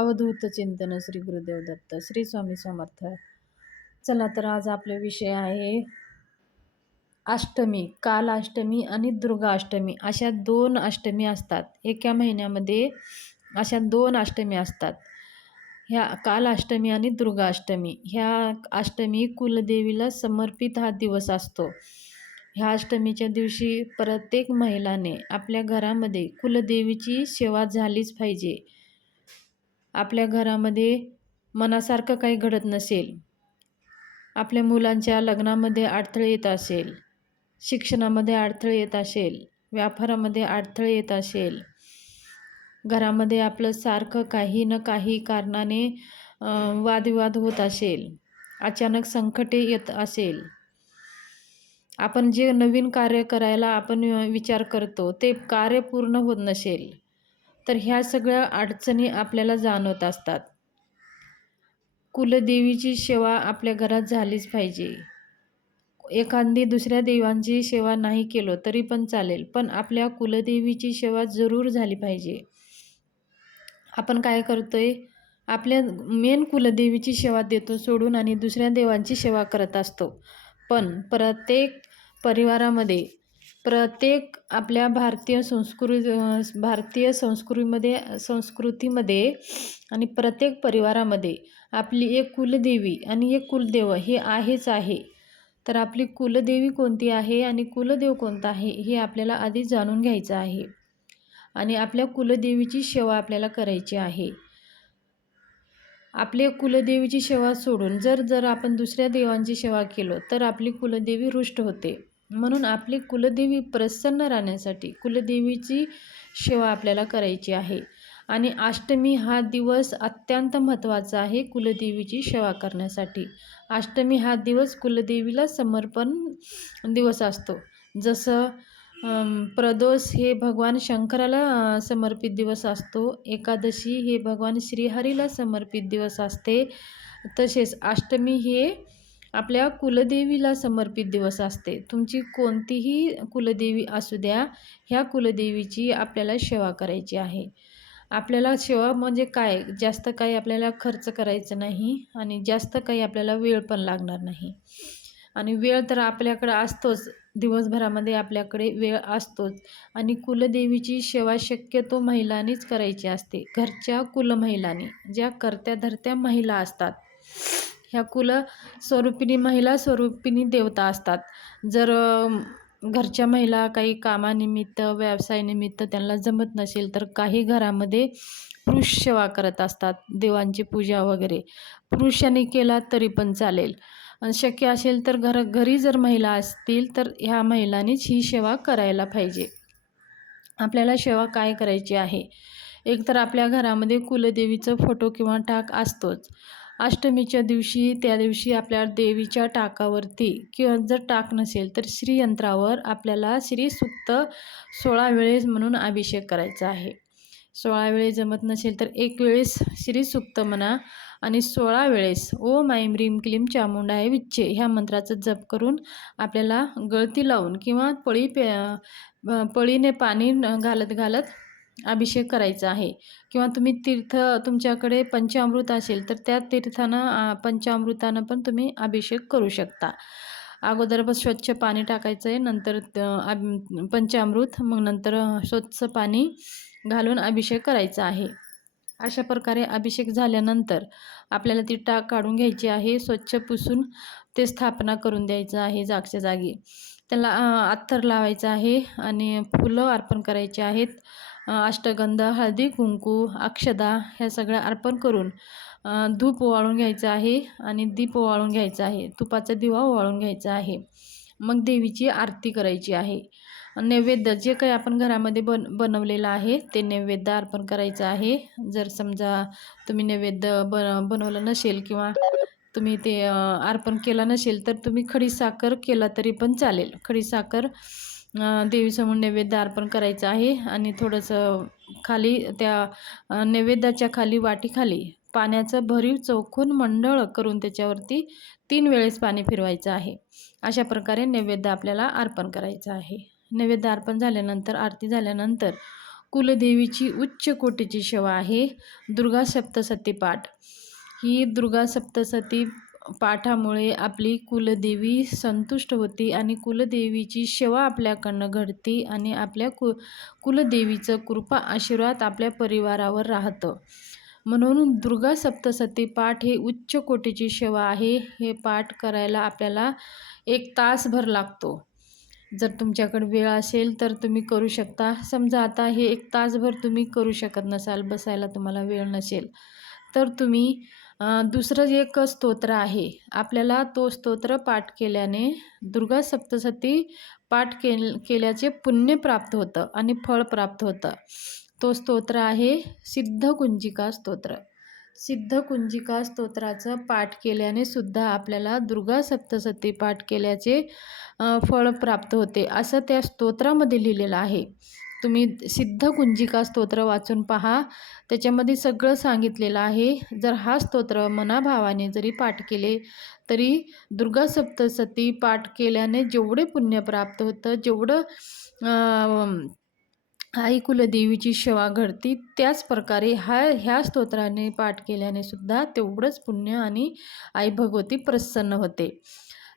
अवधूत चिंतन श्री गुरुदेव दत्त श्री स्वामी समर्थ. चला तर आज आपले विषय आहे अष्टमी काल अष्टमी आणि दुर्गाष्टमी. अशा दोन अष्टमी असतात. एका महिन्यामध्ये अशा दोन अष्टमी असतात. ह्या काल अष्टमी आणि दुर्गाष्टमी. ह्या अष्टमी कुलदेवीला समर्पित हा दिवस असतो. ह्या अष्टमीच्या दिवशी प्रत्येक महिलाने आपल्या घरामध्ये कुलदेवीची सेवा झालीच पाहिजे. आपल्या घरामध्ये मनासारखं काही घडत नसेल. आपल्या मुलांच्या लग्नामध्ये अडथळे येत असेल. शिक्षणामध्ये अडथळे येत असेल. व्यापारामध्ये अडथळे येत असेल. घरामध्ये आपलं सारखं काही न काही कारणाने वादविवाद होत असेल. अचानक संकटे येत असेल. आपण जे नवीन कार्य करायला आपण विचार करतो ते कार्य पूर्ण होत नसेल. तर ह्या सगळ्या अडचणी आपल्याला जाणवत असतात. कुलदेवीची सेवा आपल्या घरात झालीच पाहिजे. एखादी दुसऱ्या देवांची सेवा नाही केलो तरी पण चालेल पण आपल्या कुलदेवीची सेवा जरूर झाली पाहिजे. आपण काय करतोय? आपल्या मेन कुलदेवीची सेवा देतो सोडून आणि दुसऱ्या देवांची सेवा करत असतो. पण प्रत्येक परिवारामध्ये प्रत्येक आपल्या भारतीय संस्कृती भारतीय संस्कृतीमध्ये संस्कृतीमध्ये आणि प्रत्येक परिवारामध्ये आपली एक कुलदेवी आणि एक कुलदेव हे आहेच आहे. तर आपली कुलदेवी कोणती आहे आणि कुलदेव कोणता आहे हे आपल्याला आधी जाणून घ्यायचं आहे. आणि आपल्या कुलदेवीची सेवा आपल्याला करायची आहे. आपल्या कुलदेवीची सेवा सोडून जर जर आपण दुसऱ्या देवांची सेवा केलो तर आपली कुलदेवी रुष्ट होते. म्हणून आपली कुलदेवी प्रसन्न राहण्यासाठी कुलदेवीची सेवा आपल्याला करायची आहे. आणि अष्टमी हा दिवस अत्यंत महत्त्वाचा आहे कुलदेवीची सेवा करण्यासाठी. अष्टमी हा दिवस कुलदेवीला समर्पण दिवस असतो. जसं प्रदोष हे भगवान शंकराला समर्पित दिवस असतो. एकादशी हे भगवान श्रीहरीला समर्पित दिवस असते. तसेच अष्टमी हे आपल्या कुलदेवीला समर्पित दिवस असते. तुमची कोणतीही कुलदेवी असू द्या ह्या कुलदेवीची आपल्याला सेवा करायची आहे. आपल्याला सेवा म्हणजे काय? जास्त काही आपल्याला खर्च करायचं नाही आणि जास्त काही आपल्याला वेळ पण लागणार नाही. आणि वेळ तर आपल्याकडं असतोच. दिवसभरामध्ये आपल्याकडे वेळ असतोच. आणि कुलदेवीची सेवा शक्यतो महिलांनीच करायची असते. घरच्या कुलमहिलांनी ज्या करत्या धरत्या महिला असतात. ह्या कुल स्वरूपिणी महिला स्वरूपिणी देवता असतात. जर घरच्या महिला काही कामानिमित्त व्यवसायानिमित्त त्यांना जमत नसेल तर काही घरामध्ये पुरुष सेवा करत असतात देवांची पूजा वगैरे. पुरुषांनी केला तरी पण चालेल. शक्य असेल तर घर घरी जर महिला असतील तर ह्या महिलांनीच ही सेवा करायला पाहिजे. आपल्याला सेवा काय करायची आहे? एक तर आपल्या घरामध्ये कुलदेवीचं फोटो किंवा टाक असतोच. अष्टमीच्या दिवशी त्या दिवशी आपल्या देवीच्या टाकावरती किंवा जर टाक नसेल तर श्रीयंत्रावर आपल्याला श्रीसुक्त सोळा वेळेस म्हणून अभिषेक करायचा आहे. सोळा वेळेस जमत नसेल तर एक वेळेस श्रीसुक्त म्हणा आणि सोळा वेळेस ओम ऐम रीम क्लीम चामुंडाय विच्छे ह्या मंत्राचं जप करून आपल्याला गळती लावून किंवा पळी पे पळीने पाणी घालत घालत अभिषेक करायचा आहे. किंवा तुम्ही तीर्थ तुमच्याकडे पंचामृत असेल तर त्या तीर्थानं पंचामृतानं पण तुम्ही अभिषेक करू शकता. अगोदर बस स्वच्छ पाणी टाकायचं आहे नंतर पंचामृत मग नंतर स्वच्छ पाणी घालून अभिषेक करायचा आहे. अशा प्रकारे अभिषेक झाल्यानंतर आपल्याला ती टाक काढून घ्यायची आहे स्वच्छ पुसून ते स्थापना करून द्यायचं आहे जागच्या जागी. त्याला अत्तर लावायचं आहे आणि फुलं अर्पण करायचे आहेत. अष्टगंध हळदी कुंकू अक्षदा ह्या सगळ्या अर्पण करून धूप ओवाळून घ्यायचं आहे आणि दीप ओवाळून घ्यायचा आहे. तुपाचा दिवा ओवाळून घ्यायचा आहे. मग देवीची आरती करायची आहे. नैवेद्य जे काही आपण घरामध्ये बन बनवलेलं आहे ते नैवेद्य अर्पण करायचं आहे. जर समजा तुम्ही नैवेद्य बन बनवलं नसेल किंवा तुम्ही ते अर्पण केलं नसेल तर तुम्ही खडीसाखर केला तरी पण चालेल. खडीसाखर देवीसमोर नैवेद्य अर्पण करायचं आहे आणि थोडंसं खाली त्या नैवेद्याच्या खाली वाटीखाली पाण्याचं भरीव चौखून मंडळ करून त्याच्यावरती तीन वेळेस पाणी फिरवायचं आहे. अशा प्रकारे नैवेद्य आपल्याला अर्पण करायचं आहे. नैवेद्य अर्पण झाल्यानंतर आरती झाल्यानंतर कुलदेवीची उच्च कोटीची सेवा आहे दुर्गा सप्तसती पाठ. ही दुर्गा सप्तसती पाठामुळे आपली कुलदेवी संतुष्ट होती आणि कुलदेवीची सेवा आपल्याकडनं घडते आणि आपल्या कु कुलदेवीचं कृपा आशीर्वाद आपल्या परिवारावर राहतं. म्हणून दुर्गा सप्तसती पाठ हे उच्च कोटीची सेवा आहे. हे पाठ करायला आपल्याला एक तासभर लागतो. जर तुमच्याकडे वेळ असेल तर तुम्ही करू शकता. समजा आता हे एक तासभर तुम्ही करू शकत नसाल बसायला तुम्हाला वेळ नसेल. तर तुम्ही दुसरं एक स्तोत्र आहे आपल्याला तो स्तोत्र पाठ केल्याने दुर्गा सप्तसती पाठ केल केल्याचे पुण्य प्राप्त होतं आणि फळ प्राप्त होतं. तो स्तोत्र आहे सिद्धकुंजिका स्तोत्र. सिद्धकुंजिका स्तोत्राचं पाठ केल्याने सुद्धा आपल्याला दुर्गा सप्तसती पाठ केल्याचे फळ प्राप्त होते असं त्या स्तोत्रामध्ये लिहिलेलं आहे. तुम्ही सिद्ध कुंजिका स्तोत्र वाचून पहा. त्याच्यामध्ये सगळं सांगितलेलं आहे. जर हा स्तोत्र मनाभावाने जरी पाठ केले तरी दुर्गा सप्तसती पाठ केल्याने जेवढे पुण्य प्राप्त होतं जेवढं आई कुलदेवीची सेवा घडती त्याच प्रकारे हा ह्या स्तोत्राने पाठ केल्याने सुद्धा तेवढंच पुण्य आणि आई भगवती प्रसन्न होते.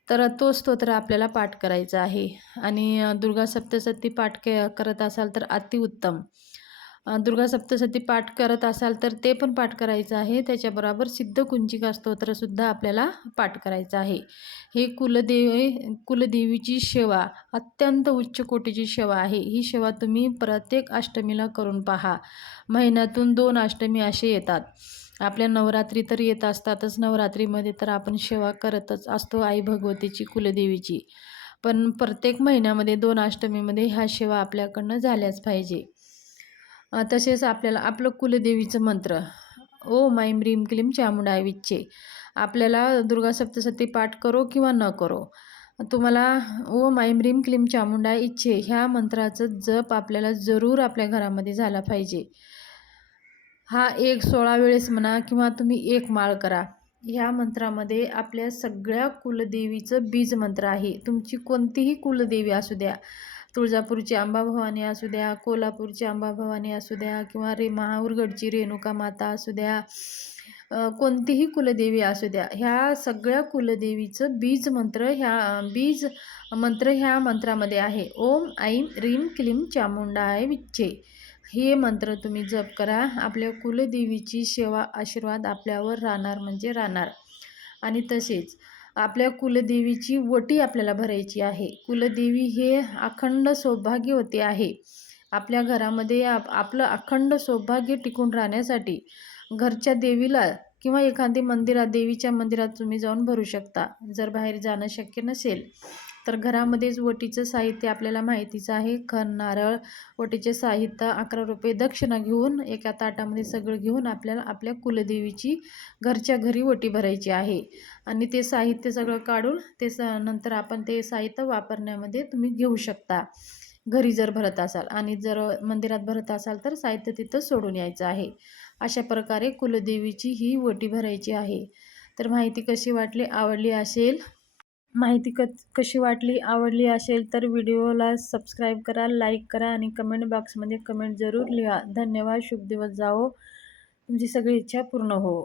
तर तो स्तोत्र आपल्याला पाठ करायचा आहे. आणि दुर्गा सप्तसती पाठ के करत असाल तर अतिउत्तम दुर्गा सप्तसती पाठ करत असाल तर ते पण पाठ करायचं आहे. त्याच्याबरोबर सिद्धकुंजिका स्तोत्रसुद्धा आपल्याला पाठ करायचं आहे. हे कुलदेवी कुलदेवीची सेवा अत्यंत उच्च कोटीची सेवा आहे. ही सेवा तुम्ही प्रत्येक अष्टमीला करून पहा. महिन्यातून दोन अष्टमी असे येतात. आपल्या नवरात्री तर येत असतातच. नवरात्रीमध्ये तर आपण सेवा करतच असतो आई भगवतीची कुलदेवीची. पण प्रत्येक महिन्यामध्ये दोन अष्टमीमध्ये ह्या सेवा आपल्याकडनं झाल्याच पाहिजे. तसेच आपल्याला आपलं कुलदेवीचं मंत्र ओ माईम रीम क्लीम चामुंडा विच्चे. आपल्याला दुर्गा सप्तसती पाठ करो किंवा न करो तुम्हाला ओ माईम रीम क्लीम चामुंडा इच्छे ह्या मंत्राचं जप आपल्याला जरूर आपल्या घरामध्ये झाला पाहिजे. हा एक सोळा वेळेस म्हणा किंवा तुम्ही एक माळ करा. ह्या मंत्रामध्ये आपल्या सगळ्या कुलदेवीचं बीज मंत्र आहे. तुमची कोणतीही कुलदेवी असू द्या. तुळजापूरची अंबाभवानी असू द्या कोल्हापूरची अंबाभवानी असू द्या किंवा रे महाऊरगडची रेणुका माता असू द्या कोणतीही कुलदेवी असू द्या. ह्या सगळ्या कुलदेवीचं बीज मंत्र ह्या बीज मंत्र ह्या मंत्रामध्ये आहे. ओम ऐम रीम क्लीम चामुंडाय विच्छे हे मंत्र तुम्ही जप करा. आपल्या कुलदेवीची सेवा आशीर्वाद आपल्यावर राहणार म्हणजे राहणार. आणि तसेच आपल्या कुलदेवीची वटी आपल्याला भरायची आहे. कुलदेवी हे अखंड सौभाग्यवती आहे. आपल्या घरामध्ये आप आपलं अखंड सौभाग्य टिकून राहण्यासाठी घरच्या देवीला किंवा एखादी मंदिरात देवीच्या मंदिरात तुम्ही जाऊन भरू शकता. जर बाहेर जाणं शक्य नसेल तर घरामध्येच वटीचं साहित्य आपल्याला माहितीचं आहे. खण नारळ वटीचे साहित्य अकरा रुपये दक्षिणा घेऊन एका ताटामध्ये सगळं घेऊन आपल्याला आपल्या कुलदेवीची घरच्या घरी वटी भरायची आहे. आणि ते साहित्य सगळं काढून ते स नंतर आपण ते साहित्य वापरण्यामध्ये तुम्ही घेऊ शकता. घरी जर भरत असाल आणि जर मंदिरात भरत असाल तर साहित्य तिथं सोडून यायचं आहे. अशा प्रकारे कुलदेवीची ही वटी भरायची आहे. तर माहिती कशी वाटली आवडली असेल माहिती क कशी वाटली आवडली असेल तर व्हिडिओला सबस्क्राईब करा लाईक करा आणि कमेंट बॉक्समध्ये कमेंट जरूर लिहा. धन्यवाद. शुभ दिवस जाओ तुमची सगळी इच्छा पूर्ण हो.